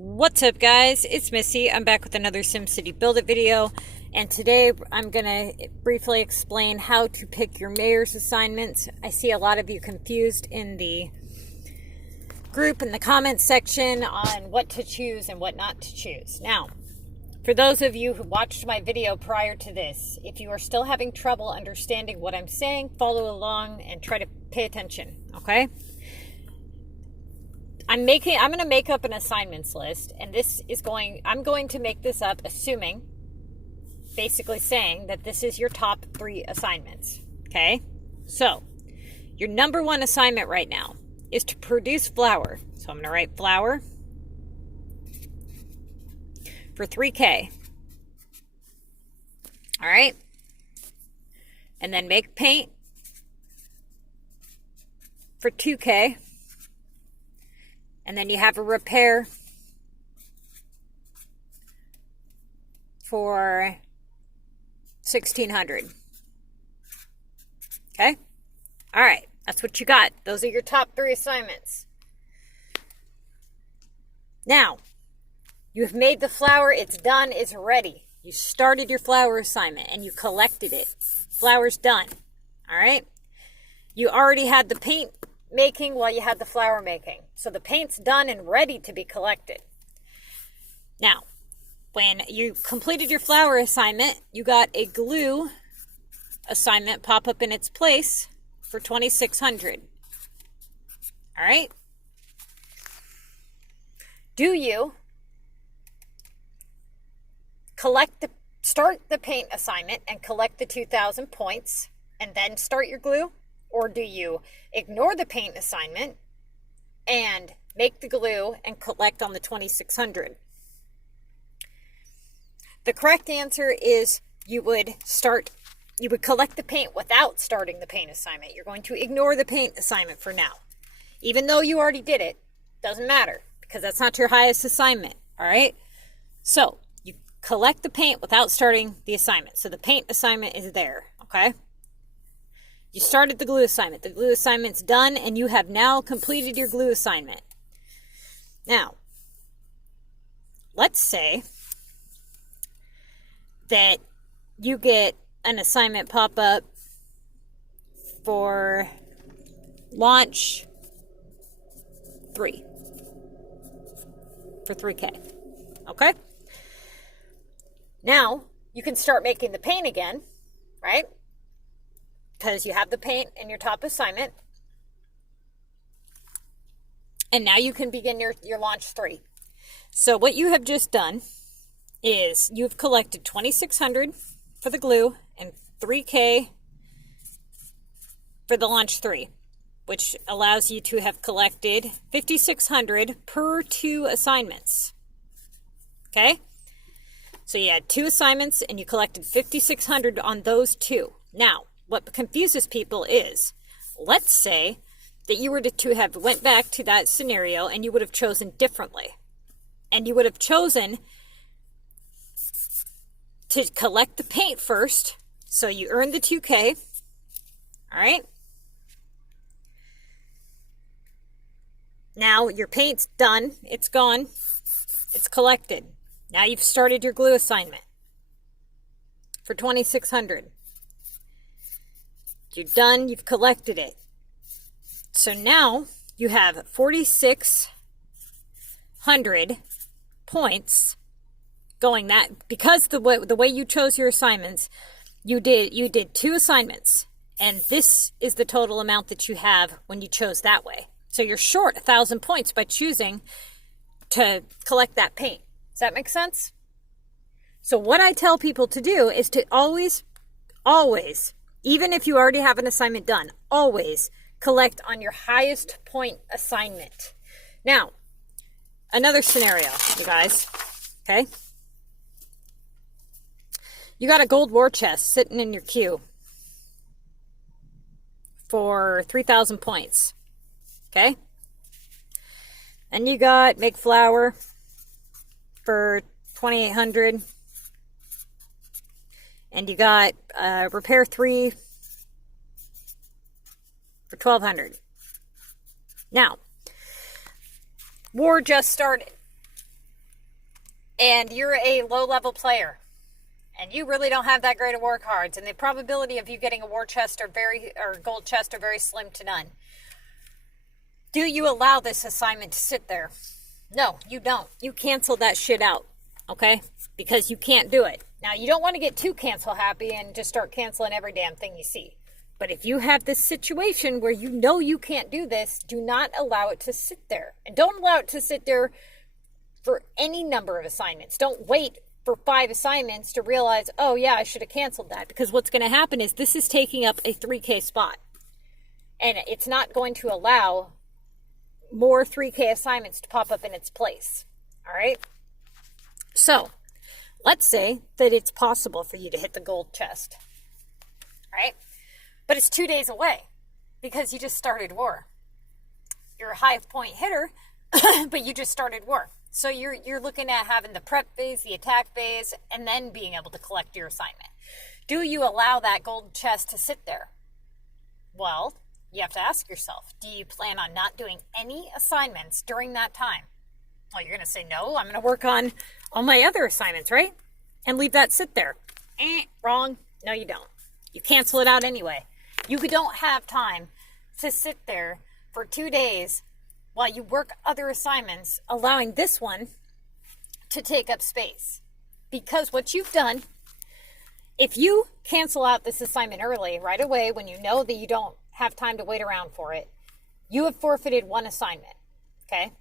What's up, guys? It's Missy. I'm back with another SimCity Build It video, and today I'm gonna briefly explain how to pick your mayor's assignments. I see a lot of you confused in the group in the comments section on what to choose and what not to choose. Now, for those of you who watched my video prior to this, if you are still having trouble understanding what I'm saying, follow along and try to pay attention, okay? I'm going to make up an assignments list, and I'm going to make this up assuming, basically saying that this is your top 3 assignments, okay? So, your number 1 assignment right now is to produce flour. So I'm going to write flour for 3K. All right? And then make paint for 2K. And then you have a repair for 1,600. Okay? All right. That's what you got. Those are your top 3 assignments. Now, you've made the flour. It's done. It's ready. You started your flour assignment and you collected it. Flour's done. All right? You already had the paint making while you had the flour making. So the paint's done and ready to be collected. Now, when you completed your flour assignment, you got a glue assignment pop up in its place for 2,600. All right? Do you start the paint assignment and collect the 2,000 points and then start your glue? Or do you ignore the paint assignment and make the glue and collect on the 2,600? The correct answer is you would collect the paint without starting the paint assignment. You're going to ignore the paint assignment for now. Even though you already did it, doesn't matter because that's not your highest assignment, all right? So you collect the paint without starting the assignment. So the paint assignment is there, okay? You started the glue assignment. The glue assignment's done, and you have now completed your glue assignment. Now, let's say that you get an assignment pop up for launch 3 for 3K. Okay? Now, you can start making the paint again, right? Because you have the paint in your top assignment. And now you can begin your launch 3. So what you have just done is you've collected 2,600 for the glue and 3K for the launch 3, which allows you to have collected 5,600 per 2 assignments. Okay? So you had 2 assignments and you collected 5,600 on those 2. Now, what confuses people is, let's say that you were to have went back to that scenario and you would have chosen differently. And you would have chosen to collect the paint first. So you earned the 2K. All right. Now your paint's done. It's gone. It's collected. Now you've started your glue assignment for 2,600. You're done, you've collected it. So now you have 4,600 points going that, because the way you chose your assignments, you did 2 assignments, and this is the total amount that you have when you chose that way. So you're short 1,000 points by choosing to collect that paint. Does that make sense? So what I tell people to do is to always, even if you already have an assignment done, always collect on your highest point assignment. Now, another scenario, you guys, okay? You got a gold war chest sitting in your queue for 3,000 points, okay? And you got make flour for 2,800. And you got repair 3 for 1,200. Now, war just started. and you're a low-level player, and you really don't have that great of war cards, and the probability of you getting a war chest or gold chest are very slim to none. Do you allow this assignment to sit there? No, you don't. You cancel that shit out, okay? Because you can't do it. Now, you don't want to get too cancel happy and just start canceling every damn thing you see. But if you have this situation where you know you can't do this, do not allow it to sit there. And don't allow it to sit there for any number of assignments. Don't wait for 5 assignments to realize, oh yeah, I should have canceled that. Because what's going to happen is this is taking up a 3K spot. And it's not going to allow more 3K assignments to pop up in its place. All right? So, let's say that it's possible for you to hit the gold chest. All right? But it's 2 days away because you just started war. You're a high point hitter, but you just started war. So you're looking at having the prep phase, the attack phase, and then being able to collect your assignment. Do you allow that gold chest to sit there? Well, you have to ask yourself, do you plan on not doing any assignments during that time? Well, you're going to say, no, I'm going to work on all my other assignments, right? And leave that sit there. Wrong. No, you don't. You cancel it out anyway. You don't have time to sit there for 2 days while you work other assignments, allowing this one to take up space. Because what you've done, if you cancel out this assignment early, right away, when you know that you don't have time to wait around for it, you have forfeited one assignment, okay?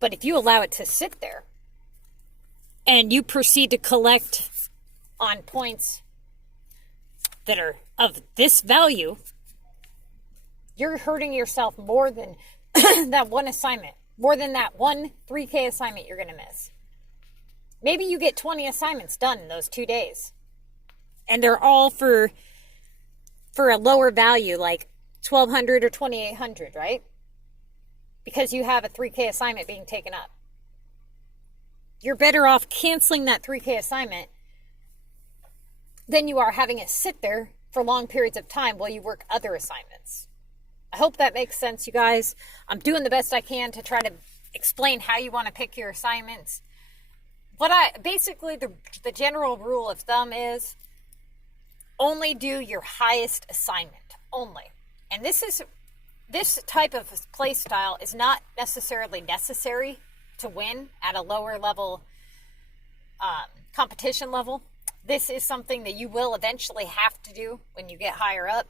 But if you allow it to sit there and you proceed to collect on points that are of this value, you're hurting yourself more than that one assignment, more than that one 3K assignment you're going to miss. Maybe you get 20 assignments done in those 2 days, and they're all for a lower value, like 1,200 or 2,800, right? Because you have a 3K assignment being taken up. You're better off canceling that 3K assignment than you are having it sit there for long periods of time while you work other assignments. I hope that makes sense, you guys. I'm doing the best I can to try to explain how you want to pick your assignments. Basically, the general rule of thumb is only do your highest assignment, only. And this type of play style is not necessarily necessary to win at a lower level competition level. This is something that you will eventually have to do when you get higher up.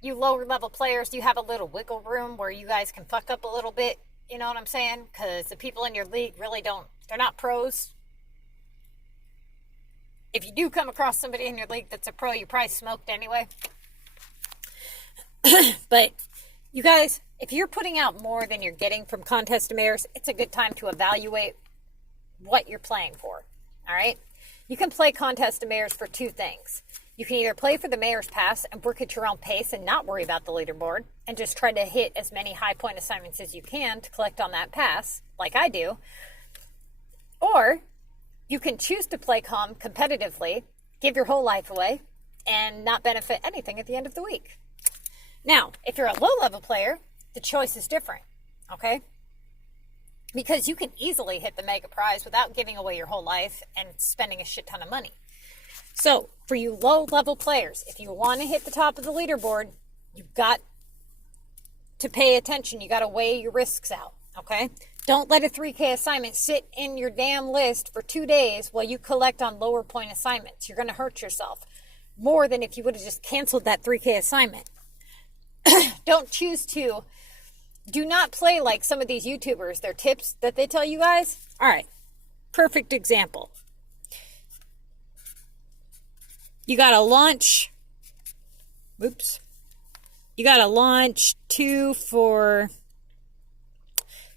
You lower level players, you have a little wiggle room where you guys can fuck up a little bit. You know what I'm saying? Because the people in your league really they're not pros. If you do come across somebody in your league that's a pro, you probably smoked anyway. But you guys, if you're putting out more than you're getting from contest mayors, it's a good time to evaluate what you're playing for. All right? You can play contest mayors for 2 things. You can either play for the mayor's pass and work at your own pace and not worry about the leaderboard and just try to hit as many high point assignments as you can to collect on that pass, like I do. Or you can choose to play competitively, give your whole life away, and not benefit anything at the end of the week. Now, if you're a low-level player, the choice is different, okay? Because you can easily hit the mega prize without giving away your whole life and spending a shit ton of money. So, for you low-level players, if you want to hit the top of the leaderboard, you've got to pay attention. You got to weigh your risks out, okay? Don't let a 3K assignment sit in your damn list for 2 days while you collect on lower point assignments. You're going to hurt yourself more than if you would have just canceled that 3K assignment. Do not play like some of these YouTubers, their tips that they tell you guys. All right, perfect example. You got to launch, you got to launch 2 for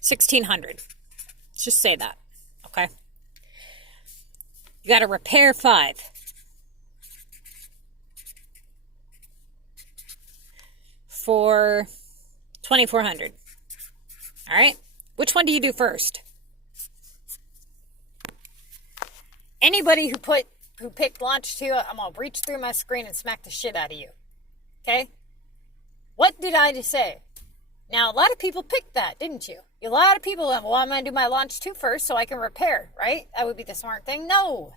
1,600. Let's just say that, okay? You got to repair 5. For 2,400. All right? Which one do you do first? Anybody who picked launch 2, I'm going to reach through my screen and smack the shit out of you. Okay? What did I just say? Now, a lot of people picked that, didn't you? A lot of people went, well, I'm going to do my launch 2 first so I can repair, right? That would be the smart thing. No.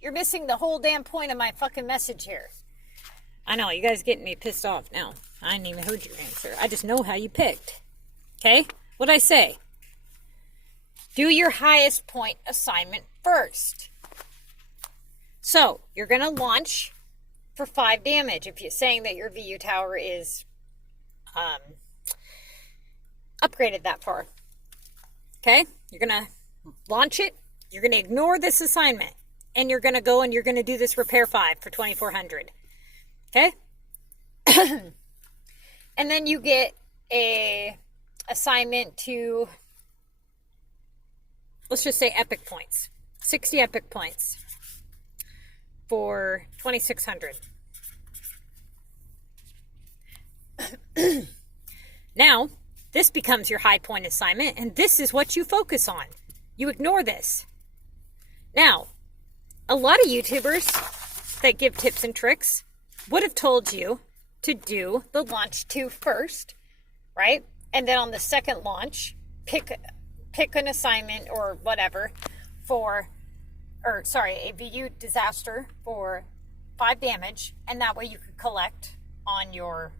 You're missing the whole damn point of my fucking message here. I know, you guys getting me pissed off now. I didn't even heard your answer. I just know how you picked. Okay? What'd I say? Do your highest point assignment first. So, you're going to launch for 5 damage if you're saying that your VU tower is upgraded that far. Okay? You're going to launch it. You're going to ignore this assignment. And you're going to go and you're going to do this repair 5 for 2,400. Okay? And then you get a assignment to, let's just say epic points. 60 epic points for 2,600. Now, this becomes your high point assignment, and this is what you focus on. You ignore this. Now, a lot of YouTubers that give tips and tricks would have told you to do the launch 2 first, right? And then on the second launch, pick an assignment or whatever a VU disaster for 5 damage, and that way you could collect on your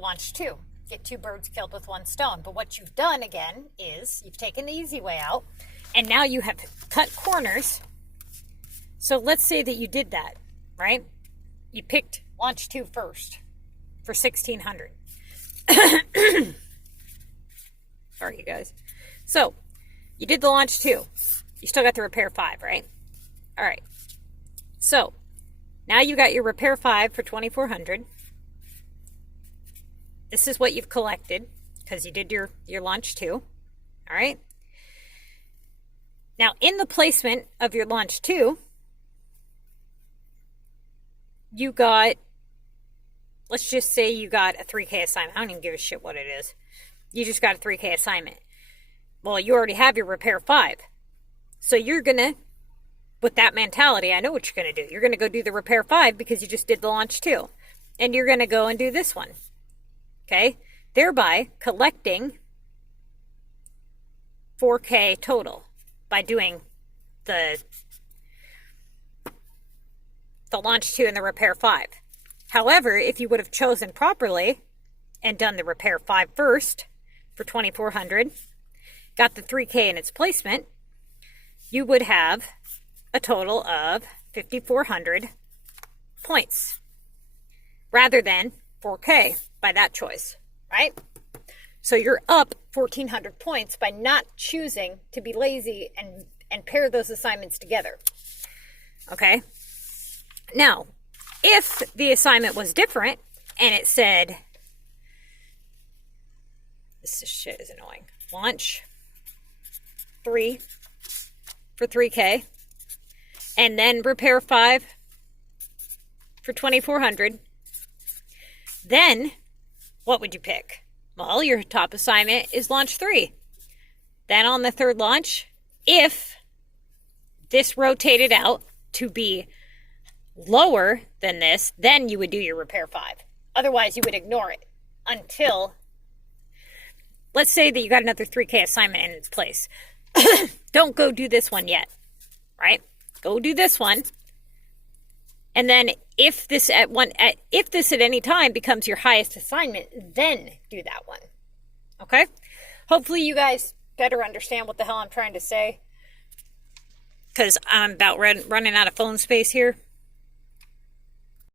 launch 2. Get 2 birds killed with 1 stone. But what you've done again is you've taken the easy way out, and now you have cut corners. So let's say that you did that, right? You picked launch 2 first for 1,600. Sorry, you guys. So you did the launch 2. You still got the repair 5, right? All right. So now you got your repair 5 for 2,400. This is what you've collected because you did your launch 2. All right. Now, in the placement of your launch 2, you got, let's just say you got a 3K assignment. I don't even give a shit what it is. You just got a 3K assignment. Well, you already have your repair 5. So you're going to, with that mentality, I know what you're going to do. You're going to go do the repair 5 because you just did the launch 2. And you're going to go and do this one. Okay? Thereby collecting 4K total by doing the launch 2 and the repair 5. However, if you would have chosen properly and done the repair 5 first for 2,400, got the 3K in its placement, you would have a total of 5,400 points rather than 4K by that choice, right? So you're up 1,400 points by not choosing to be lazy and pair those assignments together. Okay? Now, if the assignment was different and it said, this shit is annoying, launch 3 for 3K and then repair 5 for 2,400, then what would you pick? Well, your top assignment is launch 3. Then on the third launch, if this rotated out to be lower than this, then you would do your repair 5. Otherwise, you would ignore it until, let's say that you got another 3K assignment in its place. Don't go do this one yet, right? Go do this one. And then if this at any time becomes your highest assignment, then do that one. Okay? Hopefully you guys better understand what the hell I'm trying to say. Because I'm about running out of phone space here.